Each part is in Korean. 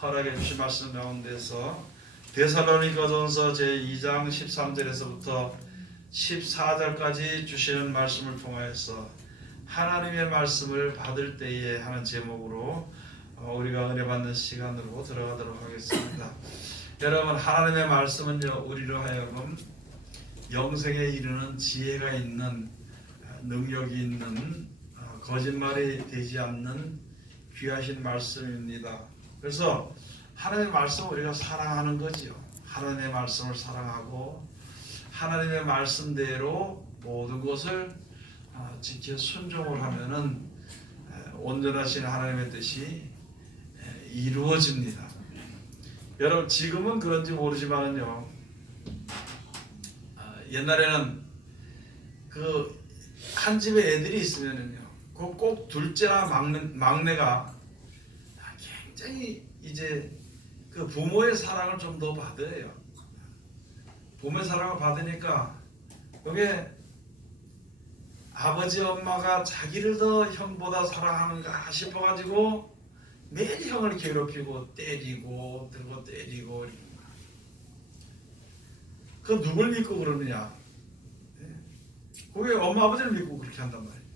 허락해 주신 말씀 가운데서 데살로니가전서 제2장 13절에서부터 14절까지 주시는 말씀을 통하여서 하나님의 말씀을 받을 때에 하는 제목으로 어, 우리가 은혜 받는 시간으로 들어가도록 하겠습니다. 여러분 하나님의 말씀은요 우리로 하여금 영생에 이르는 지혜가 있는 어, 능력이 있는 어, 거짓말이 되지 않는 귀하신 말씀입니다. 그래서 하나님의 말씀을 우리가 사랑하는 거지요. 하나님의 말씀을 사랑하고 하나님의 말씀대로 모든 것을 아, 지켜 순종을 하면은 에, 온전하신 하나님의 뜻이 에, 이루어집니다. 여러분 지금은 그런지 모르지만은요. 아, 옛날에는 그 한 집에 애들이 있으면은요. 그꼭 둘째나 막내, 막내가 굉장히 이제 그 부모의 사랑을 좀 더 받아요. 부모의 사랑을 받으니까 그게 아버지 엄마가 자기를 더 형보다 사랑하는가 싶어가지고 매일 형을 괴롭히고 때리고 들고 때리고 그 누굴 믿고 그러느냐? 예? 그게 엄마 아버지를 믿고 그렇게 한단 말이에요.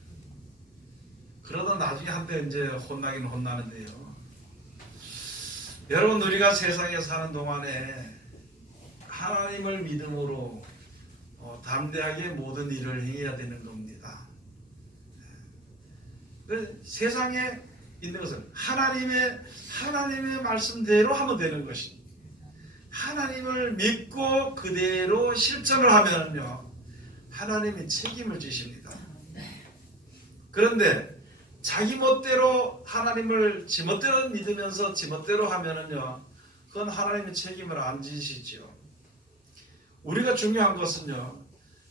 그러다 나중에 한때 이제 혼나긴 혼나는데요. 여러분 우리가 세상에 사는 동안에 하나님을 믿음으로 어, 담대하게 모든 일을 행해야 되는 겁니다. 그 세상에 있는 것은 하나님의 하나님의 말씀대로 하면 되는 것이 하나님을 믿고 그대로 실천을 하면요 하나님이 책임을 지십니다. 그런데 자기 멋대로 하나님을 지멋대로 믿으면서 지멋대로 하면은요, 그건 하나님의 책임을 안 지시죠. 우리가 중요한 것은요,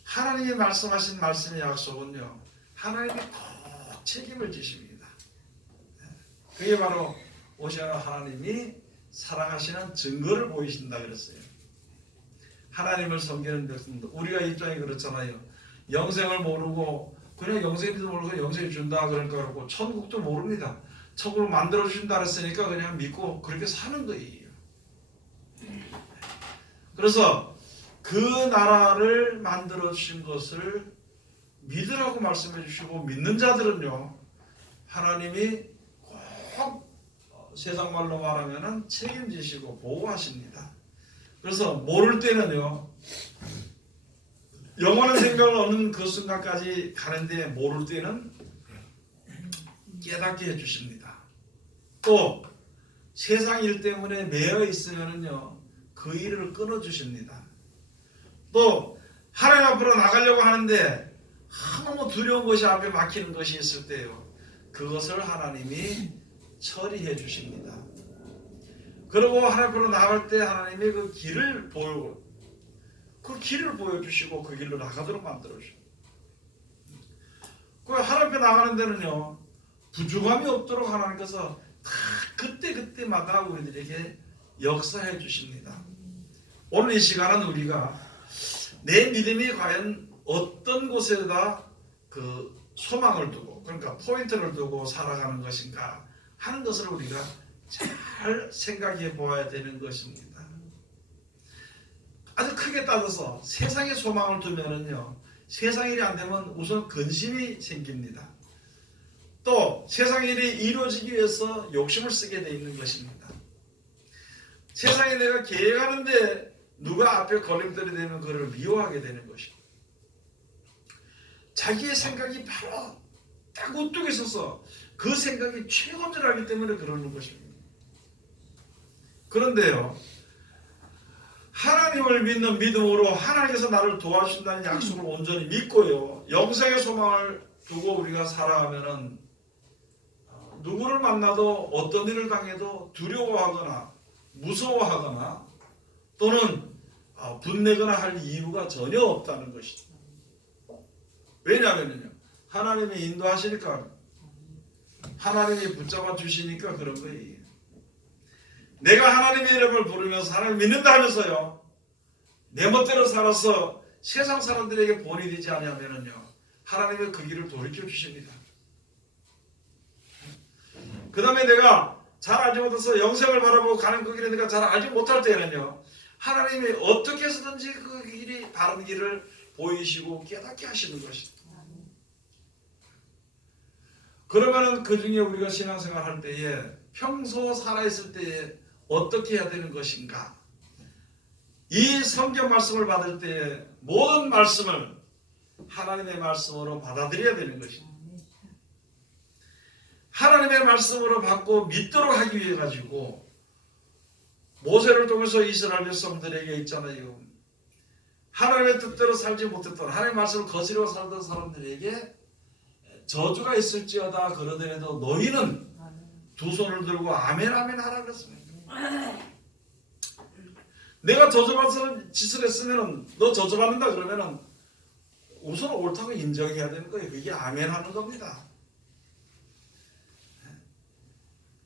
하나님이 말씀하신 말씀의 약속은요, 하나님이 꼭 책임을 지십니다. 그게 바로 오셔야 하나님이 사랑하시는 증거를 보이신다 그랬어요. 하나님을 섬기는 것은 우리가 입장이 그렇잖아요. 영생을 모르고 그냥 영생도 모르고 영생이 준다 그러니까 그렇고 천국도 모릅니다. 천국을 만들어 주신다 그랬으니까 그냥 믿고 그렇게 사는 거예요. 그래서 그 나라를 만들어 주신 것을 믿으라고 말씀해 주시고 믿는 자들은요 하나님이 꼭 세상 말로 말하면은 책임지시고 보호하십니다. 그래서 모를 때는요 영원한 생명을 얻는 그 순간까지 가는데 모를 때는 깨닫게 해주십니다. 또 세상 일 때문에 매여 있으면은요 그 일을 끊어 주십니다. 또 하나님 앞으로 나가려고 하는데 너무 두려운 것이 앞에 막히는 것이 있을 때요 그것을 하나님이 처리해 주십니다. 그리고 하나님 앞으로 나갈 때 하나님이 그 길을 보이고 그 길을 보여주시고 그 길로 나가도록 만들어주시고 그 하나님 앞에 나가는 데는요 부족함이 없도록 하나님께서 다 그때 그때마다 우리들에게 역사해 주십니다. 오늘 이 시간은 우리가 내 믿음이 과연 어떤 곳에다 그 소망을 두고 그러니까 포인트를 두고 살아가는 것인가 하는 것을 우리가 잘 생각해 보아야 되는 것입니다. 아주 크게 따져서 세상에 소망을 두면은요 세상 일이 안 되면 우선 근심이 생깁니다. 또 세상 일이 이루어지기 위해서 욕심을 쓰게 돼 있는 것입니다. 세상에 내가 계획하는데 누가 앞에 걸림돌이 되면 그를 미워하게 되는 것입니다. 자기의 생각이 바로 딱 우뚝 있어서 그 생각이 최고절하기 때문에 그러는 것입니다. 그런데요, 하나님을 믿는 믿음으로 하나님께서 나를 도와주신다는 약속을 온전히 믿고요. 영생의 소망을 두고 우리가 살아가면은 어, 누구를 만나도 어떤 일을 당해도 두려워하거나 무서워하거나 또는 어, 분내거나 할 이유가 전혀 없다는 것이죠. 왜냐하면요. 하나님이 인도하시니까 하나님이 붙잡아 주시니까 그런 거예요. 내가 하나님의 이름을 부르면서 하나님 믿는다 하면서요. 내 멋대로 살아서 세상 사람들에게 본이 되지 않으면은요. 하나님의 그 길을 돌이켜 주십니다. 그 다음에 내가 잘 알지 못해서 영생을 바라보고 가는 그 길이니까 잘 알지 못할 때는요. 하나님이 어떻게 해서든지 그 길이 바른 길을 보이시고 깨닫게 하시는 것입니다. 그러면은 그 중에 우리가 신앙생활 할 때에 평소 살아있을 때에 어떻게 해야 되는 것인가? 이 성경 말씀을 받을 때에 모든 말씀을 하나님의 말씀으로 받아들여야 되는 것입니다. 하나님의 말씀으로 받고 믿도록 하기 위해 가지고 모세를 통해서 이스라엘 백성들에게 있잖아요. 하나님의 뜻대로 살지 못했던 하나님의 말씀을 거스르고 살던 사람들에게 저주가 있을지어다 그러더라도 너희는 두 손을 들고 아멘 아멘 하라 그랬습니다. 내가 저주받는 짓을 했으면은 너 저주받는다 그러면은 우선 옳다고 인정해야 되는 거예요. 그게 아멘 하는 겁니다.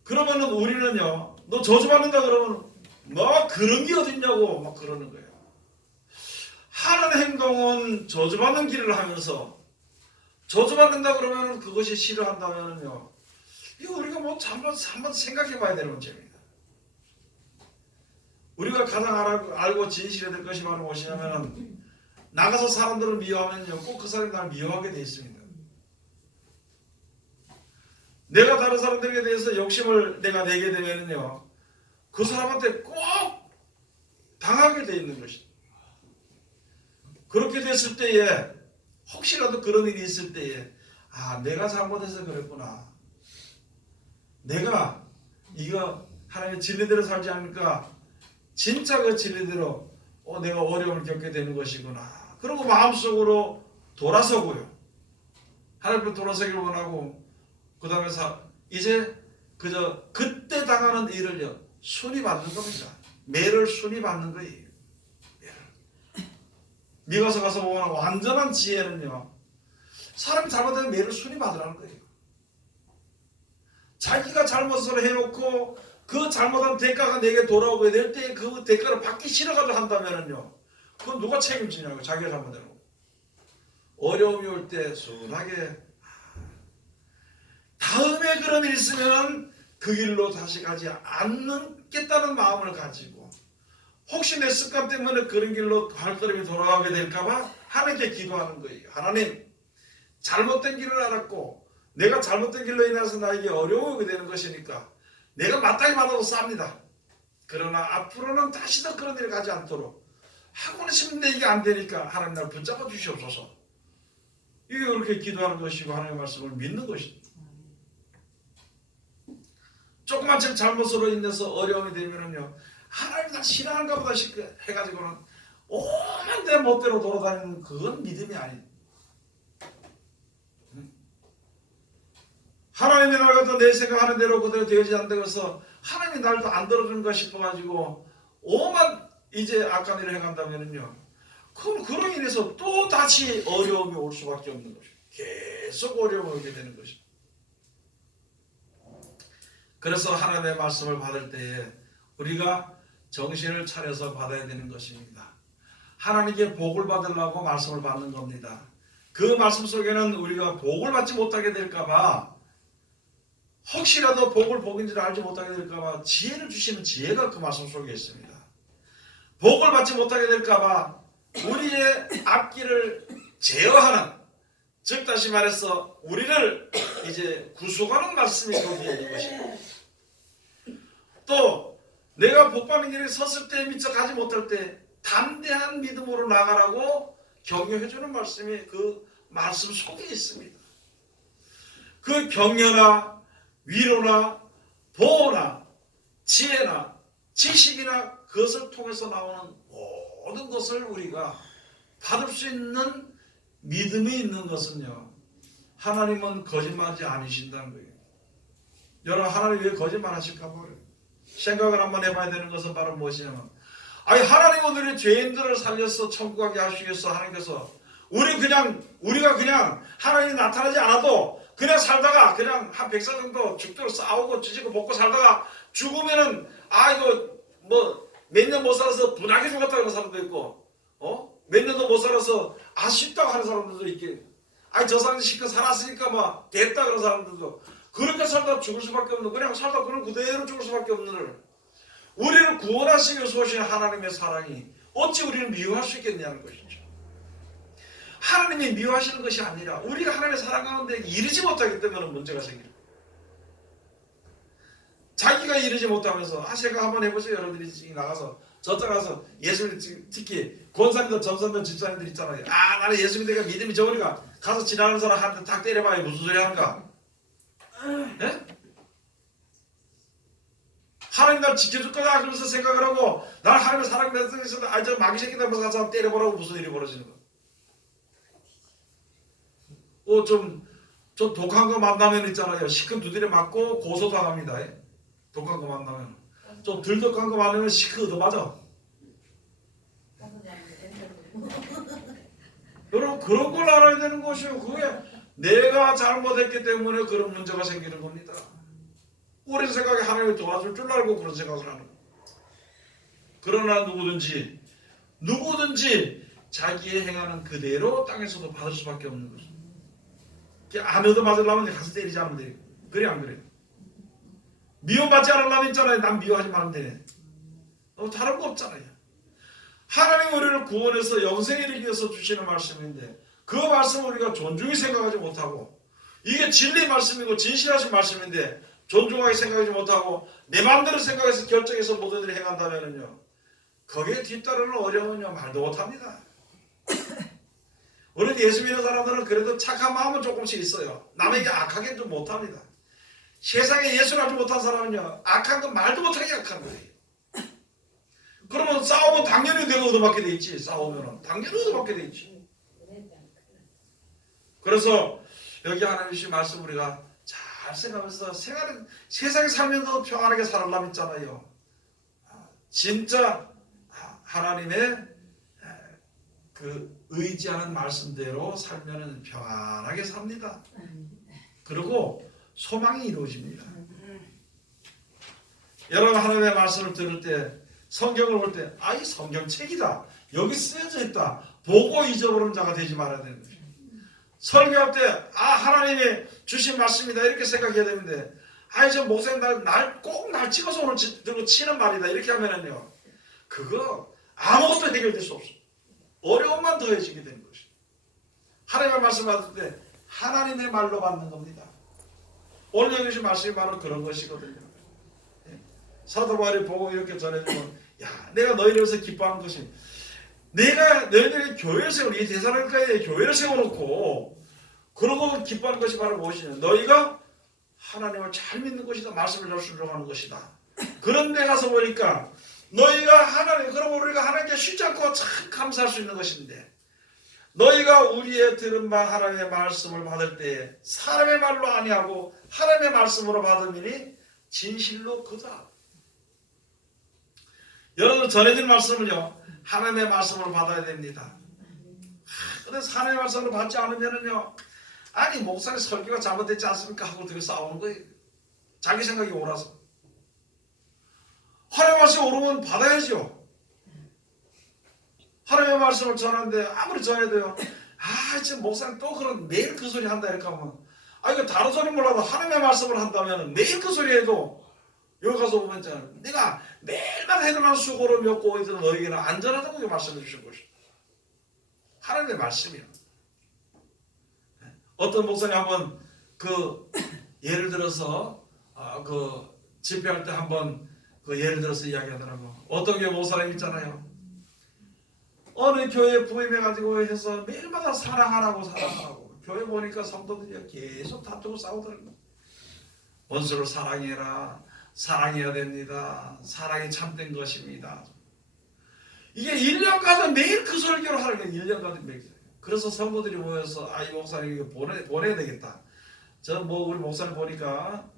그러면은 우리는요, 너 저주받는다 그러면 뭐 그런 게 어딨냐고 막 그러는 거예요. 하는 행동은 저주받는 길을 하면서 저주받는다 그러면 그것이 싫어한다면요, 이거 우리가 뭐 한번 한번 생각해 봐야 되는 문제입니다. 우리가 가장 알고, 진실해야 될 것이 바로 무엇이냐면은 나가서 사람들을 미워하면요, 꼭 그 사람이 나를 미워하게 돼 있습니다. 내가 다른 사람들에 대해서 욕심을 내가 내게 되면요, 그 사람한테 꼭 당하게 돼 있는 것이다. 그렇게 됐을 때에 혹시라도 그런 일이 있을 때에 아 내가 잘못해서 그랬구나. 내가 이거 하나님의 진리대로 살지 않으니까 진짜 그 진리대로 어, 내가 어려움을 겪게 되는 것이구나. 그리고 마음속으로 돌아서고요. 하나님께 돌아서기를 원하고 그 다음에 이제 그저 그때 당하는 일을요 순위 받는 겁니다. 매를 순위 받는 거예요. 미가서 가서 보면 완전한 지혜는요 사람이 잘못하면 매를 순위 받으라는 거예요. 자기가 잘못을 해놓고 그 잘못한 대가가 내게 돌아오게 될 때 그 대가를 받기 싫어가지고 한다면은요 그건 누가 책임지냐고 자기가 잘못해놓고 어려움이 올 때 순하게 다음에 그런 일이 있으면 그 길로 다시 가지 않겠다는 마음을 가지고 혹시 내 습관 때문에 그런 길로 발걸음이 돌아가게 될까봐 하나님께 기도하는 거예요. 하나님 잘못된 길을 알았고 내가 잘못된 길로 인해서 나에게 어려움이 되는 것이니까 내가 마땅히 받아도 쌉니다. 그러나 앞으로는 다시 더 그런 일을 가지 않도록 하고는 싶은데 이게 안 되니까 하나님 날 붙잡아 주시옵소서. 이게 그렇게 기도하는 것이고 하나님의 말씀을 믿는 것입니다. 조그만 제 잘못으로 인해서 어려움이 되면은요 하나님 나 싫어하는가 보다 싶 해가지고는 오만 내 멋대로 돌아다니는 그건 믿음이 아니다. 하나님이 날 갖다 내 생각하는 대로 그대로 되어지지 않는다고 해서 하나님이 날도 안 들어주는가 싶어가지고 오만 이제 악한 일을 해간다면은요 그럼 그로 인해서 또 다시 어려움이 올 수밖에 없는 것이죠. 계속 어려움이 오게 되는 것이죠. 그래서 하나님의 말씀을 받을 때에 우리가 정신을 차려서 받아야 되는 것입니다. 하나님께 복을 받으려고 말씀을 받는 겁니다. 그 말씀 속에는 우리가 복을 받지 못하게 될까봐 혹시라도 복을 복인지를 알지 못하게 될까봐 지혜를 주시는 지혜가 그 말씀 속에 있습니다. 복을 받지 못하게 될까봐 우리의 앞길을 제어하는 즉 다시 말해서 우리를 이제 구속하는 말씀이 거기에 있는 것입니다. 또 내가 복받는 길에 섰을 때 미처 가지 못할 때 담대한 믿음으로 나가라고 격려해 주는 말씀이 그 말씀 속에 있습니다. 그 격려나 위로나 보호나 지혜나 지식이나 그것을 통해서 나오는 모든 것을 우리가 받을 수 있는 믿음이 있는 것은요. 하나님은 거짓말하지 않으신다는 거예요. 여러분 하나님 왜 거짓말 하실까 봐요. 생각을 한번 해봐야 되는 것은 바로 무엇이냐면 아니 하나님은 우리 죄인들을 살려서 천국 가게 위해서 하나님께서 우리 그냥 우리가 그냥 하나님이 나타나지 않아도 그냥 살다가 그냥 한 백사 정도 죽도록 싸우고 찢고 먹고 살다가 죽으면은 아 이거 뭐 몇 년 못 살아서 분하게 죽었다 그런 사람도 있고 어 몇 년도 못 살아서 아쉽다고 하는 사람들도 있게 아니 저 사람이 실컷 살았으니까 막 됐다 그런 사람들도 그렇게 살다 죽을 수밖에 없는 그냥 살다 그런 그대로 죽을 수밖에 없는 우리를 구원하시기 오신 하나님의 사랑이 어찌 우리를 미워할 수 있겠냐는 것이죠. 하나님이 미워하시는 것이 아니라 우리가 하나님의 사랑 가운데 이르지 못하기 때문에 문제가 생깁니다. 자기가 이르지 못하면서 아 제가 한번 해보세요. 여러분들이 지금 나가서 저쪽 가서 예수님 특히 권사님들 전선들 집사님들 있잖아요. 아 나는 예수님 내가 믿음이 좋으니까 가서 지나가는 사람 한대 탁 때려봐요. 무슨 소리 하는가? 예? 하나님 날 지켜줄 거다 그러면서 생각을 하고 날 하나님의 사랑 있어도 아저 마귀 새끼들 가서 가서 때려보라고 무슨 일이 벌어지는 거야 어좀 좀 독한 거 만나면 있잖아요. 시큰 두드려 맞고 고소당합니다. 예? 독한 거 만나면. 좀덜 독한 거 만나면 시크 얻어 맞아. 여러분 그런 걸 알아야 되는 것이요. 그게 내가 잘못했기 때문에 그런 문제가 생기는 겁니다. 우리 생각에 하나님이 도와줄 줄 알고 그런 생각을 하는 거예요. 그러나 누구든지 누구든지 자기의 행하는 그대로 땅에서도 받을 수밖에 없는 거죠 안 얻어 맞으려면 가서 때리지 않으면 돼 그래 안 그래? 미움받지 않으려면 있잖아요 난 미워하지 말면 되네. 어, 다른 거 없잖아요 하나님 우리를 구원해서 영생에 이르기 위해서 주시는 말씀인데 그 말씀을 우리가 존중히 생각하지 못하고 이게 진리 말씀이고 진실하신 말씀인데 존중하게 생각하지 못하고 내 마음대로 생각해서 결정해서 모든 일을 행한다면요 거기에 뒤따르는 어려움은요 말도 못합니다 우리 예수 믿는 사람들은 그래도 착한 마음은 조금씩 있어요 남에게 악하게 좀 못합니다 세상에 예수를 알지 못한 사람은요 악한 건 말도 못하게 악한 거예요 그러면 싸우면 당연히 내가 얻어맞게 돼 있지. 싸우면은 당연히 얻어맞게 돼 있지. 그래서 여기 하나님 주신 말씀 우리가 잘 생각하면서 생활은 세상에 살면서 평안하게 살아남 있잖아요. 아, 진짜 하나님의 그 의지하는 말씀대로 살면은 평안하게 삽니다. 그리고 소망이 이루어집니다. 여러분 하나님의 말씀을 들을 때 성경을 볼 때 아 이 성경책이다. 여기 쓰여져 있다. 보고 잊어버리는 자가 되지 말아야 되는 거죠. 설교할 때 아 하나님이 주신 말씀이다 이렇게 생각해야 되는데 아이 저 목사님 날꼭 날 찍어서 오늘 들고 치는 말이다 이렇게 하면은요 그거 아무것도 해결될 수 없어. 어려움만 더해지게 되는 것이. 하나님의 말씀 받을 때 하나님의 말로 받는 겁니다. 오늘 여기 주신 말씀이 바로 그런 것이거든요. 사도 바울이 보고 이렇게 전해주면 야 내가 너희를 위해서 기뻐하는 것이 내가 너희들이 교회를 세우고 이 대사람과의 교회를 세워놓고 그러고 기뻐하는 것이 바로 무엇이냐 너희가 하나님을 잘 믿는 것이다 말씀을 잘 순종하는 것이다 그런 데 가서 보니까 너희가 하나님 그럼 우리가 하나님께 쉬지 않고 참 감사할 수 있는 것인데 너희가 우리의 들은 바 하나님의 말씀을 받을 때 사람의 말로 아니하고 하나님의 말씀으로 받으니 진실로 그다 여러분 전해진 말씀은요 하나님의 말씀으로 받아야 됩니다. 그래서 하나님의 말씀을 받지 않으면은요 아니 목사님 설교가 잘못됐지 않습니까 하고 되게 싸우는 거예요. 자기 생각이 옳아서 하나님의 말씀이 옳으면 받아야죠. 하나님의 말씀을 전하는데 아무리 전해도요 아 지금 목사님 또 그런 매일 그 소리 한다 이렇게 하면 아 이거 다른 소리 몰라도 하나님의 말씀을 한다면 매일 그 소리 해도 여기 가서 보면 저 내가 매일만 해도만 수고로 몇고 있는 너에게는 안전하다고 말씀해 주신 것이 하나님의 말씀이요. 어떤 목사님 한번 그 예를 들어서 아, 그 집회할 때 한번 그 예를 들어서 이야기하더라고. 어떤 교회 목사님 있잖아요. 어느 교회 부임해가지고 해서 매일마다 사랑하라고 사랑하라고 교회 보니까 성도들이 계속 다투고 싸우더라고. 원수를 사랑해라. 사랑해야 됩니다. 사랑이 참된 것입니다. 이게 1년간 매일 그 설교를 하는 게 1년간 매일. 그래서 성도들이 모여서 아 이 목사님 이거 보내 보내야 되겠다. 저 뭐 우리 목사님 보니까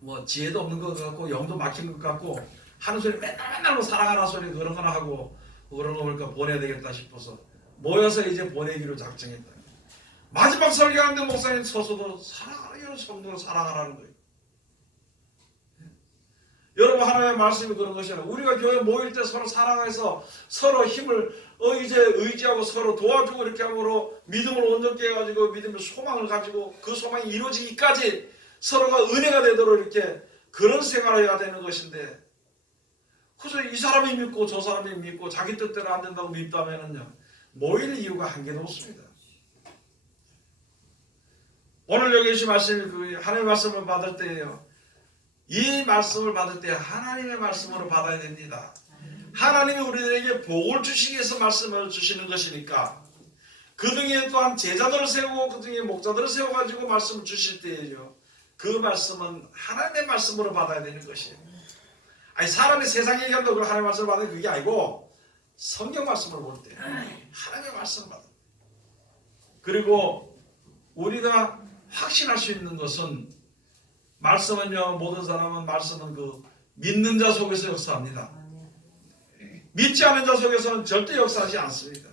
뭐 지혜도 없는 것 같고 영도 막힌 것 같고 하는 소리 맨날 맨날 뭐 사랑하라 소리 그런 거나 하고 그런 거 보니까 보내야 되겠다 싶어서 모여서 이제 보내기로 작정했다. 마지막 설교하는데 목사님 서서도 사랑하라 성도를 사랑하라는 거예요. 여러분 하나님의 말씀이 그런 것이야. 우리가 교회 모일 때 서로 사랑해서 서로 힘을 어 이제 의지하고 서로 도와주고 이렇게 함으로 믿음을 온전케 해가지고 믿음의 소망을 가지고 그 소망이 이루어지기까지 서로가 은혜가 되도록 이렇게 그런 생활을 해야 되는 것인데 그저 이 사람이 믿고 저 사람이 믿고 자기 뜻대로 안 된다고 믿다면은요 모일 이유가 한 개도 없습니다. 오늘 여기 말씀이 그 하나님의 말씀을 받을 때예요. 이 말씀을 받을 때 하나님의 말씀으로 받아야 됩니다. 하나님이 우리들에게 복을 주시기 위해서 말씀을 주시는 것이니까 그 등에 또한 제자들을 세우고 그 등에 목자들을 세워가지고 말씀을 주실 때에요. 그 말씀은 하나님의 말씀으로 받아야 되는 것이에요. 아니 사람이 세상 얘기한다고 하나님의 말씀을 받는 그게 아니고 성경 말씀을 볼 때 하나님의 말씀을 받아. 그리고 우리가 확신할 수 있는 것은 말씀은요 모든 사람은 말씀은 그 믿는 자 속에서 역사합니다. 믿지 않는 자 속에서는 절대 역사하지 않습니다.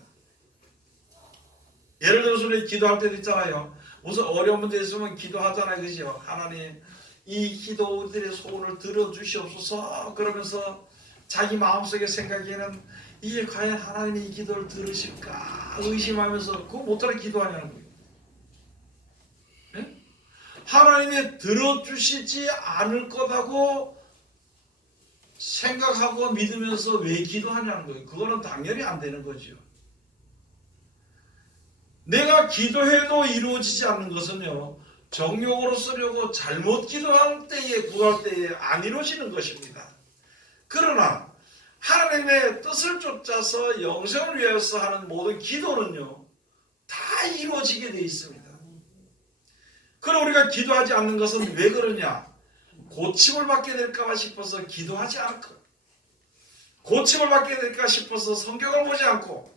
예를 들어서 우리 기도할 때도 있잖아요. 무슨 어려운 문제 있으면 기도하잖아요. 그죠? 하나님 이 기도 우리들의 소원을 들어주시옵소서 그러면서 자기 마음속에 생각에는 이게 과연 하나님이 이 기도를 들으실까 의심하면서 그거 못 들어 기도하냐는 거예요. 예? 하나님이 들어주시지 않을 거다고 생각하고 믿으면서 왜 기도하냐는 거예요. 그거는 당연히 안 되는 거죠. 내가 기도해도 이루어지지 않는 것은요. 정욕으로 쓰려고 잘못 기도할 때에 구할 때에 안 이루어지는 것입니다. 그러나 하나님의 뜻을 쫓아서 영생을 위해서 하는 모든 기도는요. 다 이루어지게 되어 있습니다. 그럼 우리가 기도하지 않는 것은 왜 그러냐? 고침을 받게 될까봐 싶어서 기도하지 않고 고침을 받게 될까 싶어서 성경을 보지 않고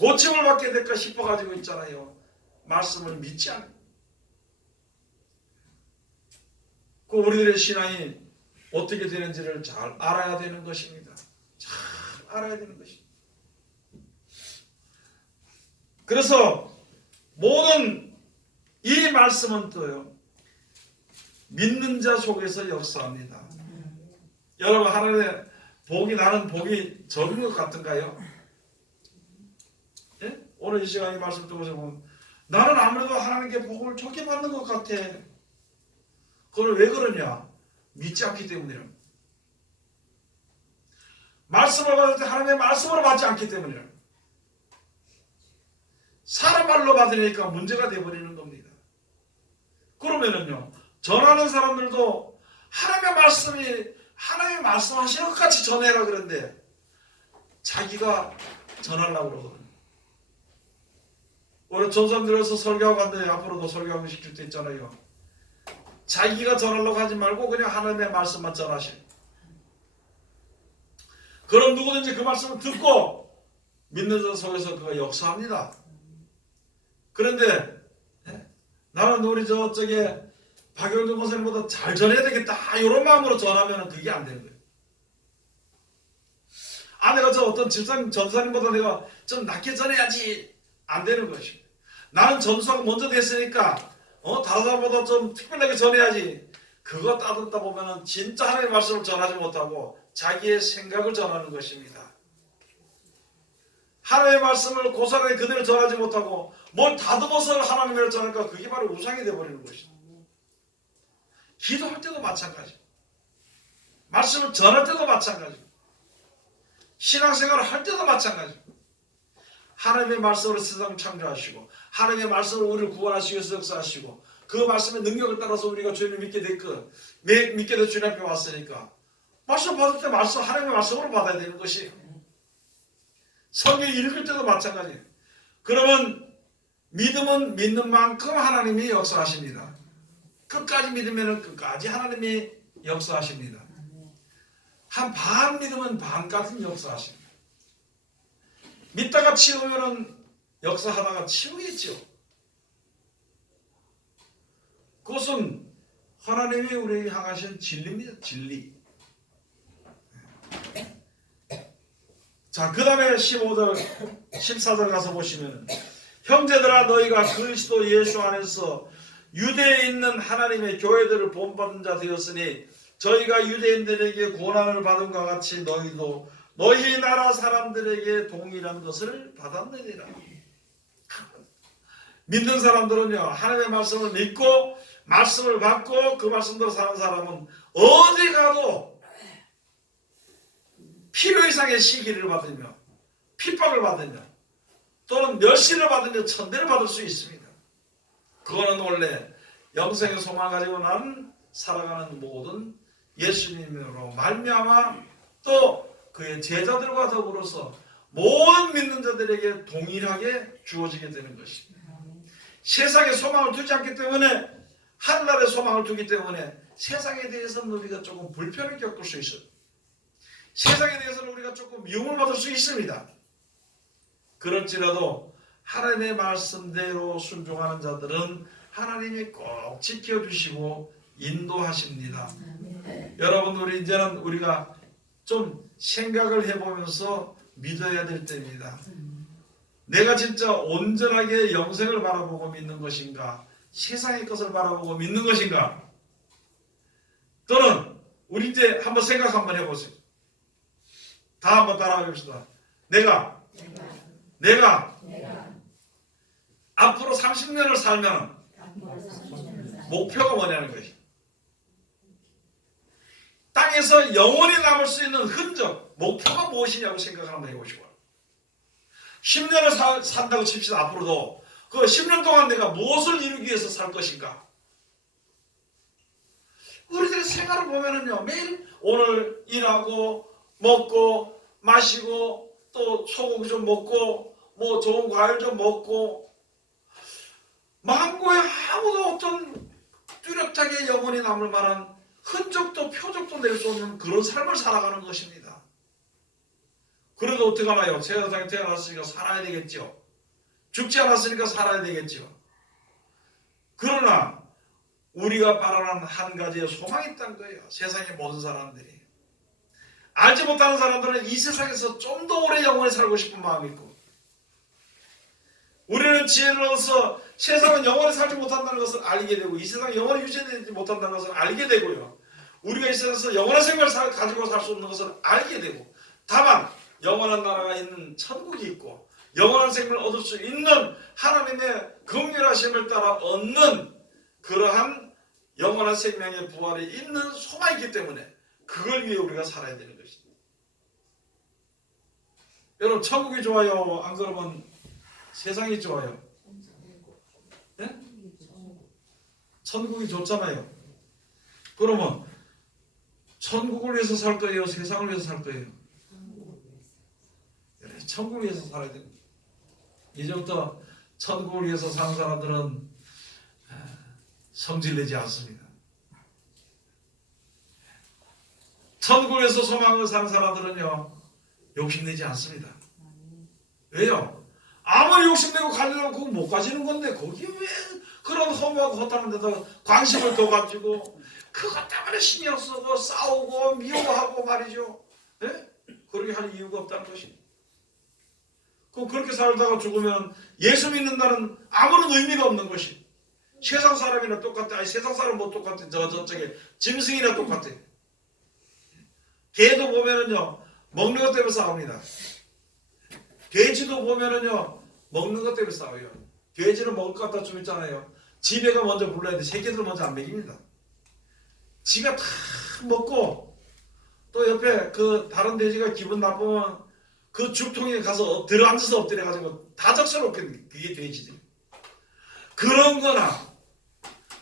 고침을 받게 될까 싶어 가지고 있잖아요. 말씀을 믿지 않고 그 우리들의 신앙이 어떻게 되는지를 잘 알아야 되는 것입니다. 잘 알아야 되는 것입니다. 그래서 모든 이 말씀은 또요. 믿는 자 속에서 역사합니다. 여러분 하나님의 복이 나는 복이 적은 것 같은가요? 예? 오늘 이 시간에 말씀 들어보면 나는 아무래도 하나님께 복을 적게 받는 것 같아. 그걸 왜 그러냐? 믿지 않기 때문이라. 말씀을 받을 때 하나님의 말씀으로 받지 않기 때문이라. 사람 말로 받으니까 문제가 되어버리는 겁니다. 그러면은요, 전하는 사람들도 하나님의 말씀이 하나님의 말씀하시는 것 같이 전해라 그런데 자기가 전하려고 그러거든요. 우리 전선 들어서 설교하고 간데 앞으로도 설교하고 시킬 때 있잖아요. 자기가 전하려고 하지 말고 그냥 하나님의 말씀만 전하시. 그럼 누구든지 그 말씀을 듣고 믿는 자 속에서 그가 역사합니다. 그런데 예? 나는 우리 저쪽에 박영준 목사님보다 잘 전해야 되겠다 이런 마음으로 전하면 그게 안 되는 거예요. 아 내가 저 어떤 집사님 전사님보다 내가 좀 낮게 전해야지 안 되는 것이. 나는 전수가 먼저 됐으니까 어 다른 사람보다 좀 특별하게 전해야지. 그거 따듣다 보면은 진짜 하나님의 말씀을 전하지 못하고 자기의 생각을 전하는 것입니다. 하나님의 말씀을 고사하게 그대로 전하지 못하고 뭘 다듬어서 하나님을 전할까 그게 바로 우상이 되어버리는 것입니다. 기도할 때도 마찬가지. 말씀을 전할 때도 마찬가지. 신앙생활을 할 때도 마찬가지. 하나님의 말씀으로 세상을 창조하시고 하나님의 말씀으로 우리를 구원하시기 위해서 역사하시고 그 말씀의 능력을 따라서 우리가 주님을 믿게 됐고 믿게 돼 주님 앞에 왔으니까 말씀 받을 때 말씀 하나님의 말씀으로 받아야 되는 것이 성경 읽을 때도 마찬가지. 그러면 믿음은 믿는 만큼 하나님이 역사하십니다. 끝까지 믿으면 끝까지 하나님이 역사하십니다. 한 반 믿으면 반까지 역사하십니다. 믿다가 치우면은 역사하다가 치우겠죠. 그것은 하나님이 우리에게 향하신 진리입니다. 진리. 자, 그 다음에 15절, 14절 가서 보시면 형제들아 너희가 그리스도 예수 안에서 유대에 있는 하나님의 교회들을 본받은 자 되었으니 저희가 유대인들에게 고난을 받은 것 같이 너희도 너희 나라 사람들에게 동일한 것을 받았느니라. 믿는 사람들은요 하나님의 말씀을 믿고 말씀을 받고 그 말씀대로 사는 사람은 어디 가도 필요 이상의 시기를 받으며 핍박을 받으며 또는 멸시를 받으며 천대를 받을 수 있습니다. 그거는 원래 영생의 소망을 가지고 나는 살아가는 모든 예수님으로 말미암아 또 그의 제자들과 더불어서 모든 믿는 자들에게 동일하게 주어지게 되는 것입니다. 세상에 소망을 두지 않기 때문에 하늘나라에 소망을 두기 때문에 세상에 대해서는 우리가 조금 불편을 겪을 수 있어요. 세상에 대해서는 우리가 조금 미움을 받을 수 있습니다. 그럴지라도 하나님의 말씀대로 순종하는 자들은 하나님이 꼭 지켜주시고 인도하십니다. 여러분 우리 이제는 우리가 좀 생각을 해보면서 믿어야 될 때입니다. 내가 진짜 온전하게 영생을 바라보고 믿는 것인가? 세상의 것을 바라보고 믿는 것인가? 또는 우리 이제 한번 생각 한번 해보세요. 다 한번 따라해 봅시다. 내가 내가 앞으로 30년을 살면 목표가 뭐냐는 것이. 땅에서 영원히 남을 수 있는 흔적, 목표가 무엇이냐고 생각을 한번 해보시고. 10년을 사, 산다고 칩시다, 앞으로도. 그 10년 동안 내가 무엇을 이루기 위해서 살 것인가? 우리들의 생활을 보면은요, 매일 오늘 일하고, 먹고, 마시고, 또 소고기 좀 먹고, 뭐 좋은 과일 좀 먹고, 망고에 아무도 어떤 뚜렷하게 영원히 남을 만한 흔적도 표적도 낼 수 없는 그런 삶을 살아가는 것입니다. 그래도 어떡하나요? 세상에 태어났으니까 살아야 되겠죠. 죽지 않았으니까 살아야 되겠죠. 그러나 우리가 바라는 한 가지의 소망이 있다는 거예요. 세상의 모든 사람들이. 알지 못하는 사람들은 이 세상에서 좀 더 오래 영원히 살고 싶은 마음이 있고 우리는 지혜를 얻어서 세상은 영원히 살지 못한다는 것을 알게 되고 이 세상은 영원히 유지되지 못한다는 것을 알게 되고요. 우리가 이 세상에서 영원한 생명을 살- 가지고 살 수 없는 것을 알게 되고 다만 영원한 나라가 있는 천국이 있고 영원한 생명을 얻을 수 있는 하나님의 긍휼하심을 따라 얻는 그러한 영원한 생명의 부활이 있는 소망이기 때문에 그걸 위해 우리가 살아야 되는 것입니다. 여러분 천국이 좋아요? 안 그러면 세상이 좋아요? 네? 천국이 좋잖아요. 그러면 천국을 위해서 살 거예요? 세상을 위해서 살 거예요? 그래, 천국을 위해서 살아야 됩니다. 이제부터 천국을 위해서 사는 사람들은 아, 성질내지 않습니다. 천국을 위해서 소망을 사는 사람들은요 욕심내지 않습니다. 왜요? 아무리 욕심내고 가려면 그거 못 가지는 건데 거기에 왜 그런 허무하고 허탈한 데다 관심을 더 가지고 그것 때문에 신경 쓰고 싸우고 미워하고 말이죠. 예? 그렇게 할 이유가 없다는 것입니다. 그 그렇게 살다가 죽으면 예수 믿는다는 아무런 의미가 없는 것이. 세상 사람이나 똑같아. 아니 세상 사람 뭐 똑같아. 저 저쪽에 짐승이나 똑같아. 개도 보면은요 먹는 것 때문에 싸웁니다. 돼지도 보면은요 먹는 것 때문에 싸워요. 돼지는 먹을 것 같다 좀 있잖아요. 지배가 먼저 불러야 돼. 새끼들 먼저 안 먹입니다. 지가 다 먹고 또 옆에 그 다른 돼지가 기분 나쁘면 그 죽통에 가서 들어 앉아서 엎드려 가지고 다 적셔놓게 그게 돼지들. 그런 거나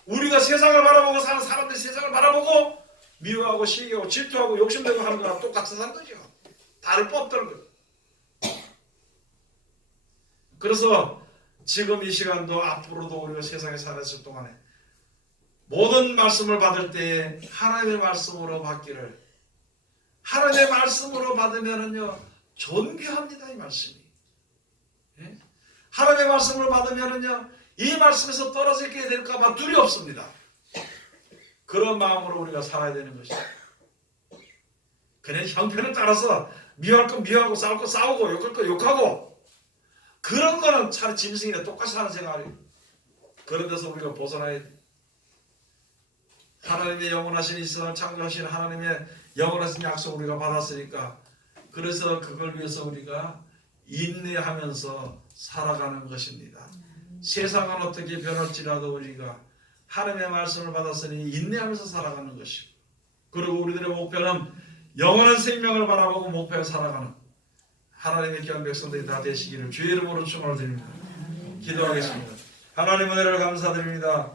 우리가 세상을 바라보고 사는 사람들이 세상을 바라보고 미워하고 시기하고 질투하고 욕심내고 하는 거랑 똑같은 거죠. 다를 바 없다는 거죠. 그래서 지금 이 시간도 앞으로도 우리가 세상에 살았을 동안에 모든 말씀을 받을 때 하나님의 말씀으로 받기를 하나님의 말씀으로 받으면은요 존귀합니다 이 말씀이. 예? 하나님의 말씀을 받으면은요 이 말씀에서 떨어지게 될까봐 두렵습니다. 그런 마음으로 우리가 살아야 되는 것이죠. 그냥 형편을 따라서 미워할 건 미워하고 싸울 거 싸우고 욕할 거 욕하고 그런 거는 차라리 짐승이나 똑같이 사는 생활이에요 그런 데서 우리가 벗어나야 돼 하나님의 영원하신 이 세상을 창조하신 하나님의 영원하신 약속 우리가 받았으니까 그래서 그걸 위해서 우리가 인내하면서 살아가는 것입니다. 세상은 어떻게 변할지라도 우리가 하나님의 말씀을 받았으니 인내하면서 살아가는 것이고 그리고 우리들의 목표는 영원한 생명을 바라보고 목표에 살아가는 하나님의 귀한 백성들이 다 되시기를 주의 이름으로 축원을 드립니다. 기도하겠습니다. 하나님 은혜를 감사드립니다.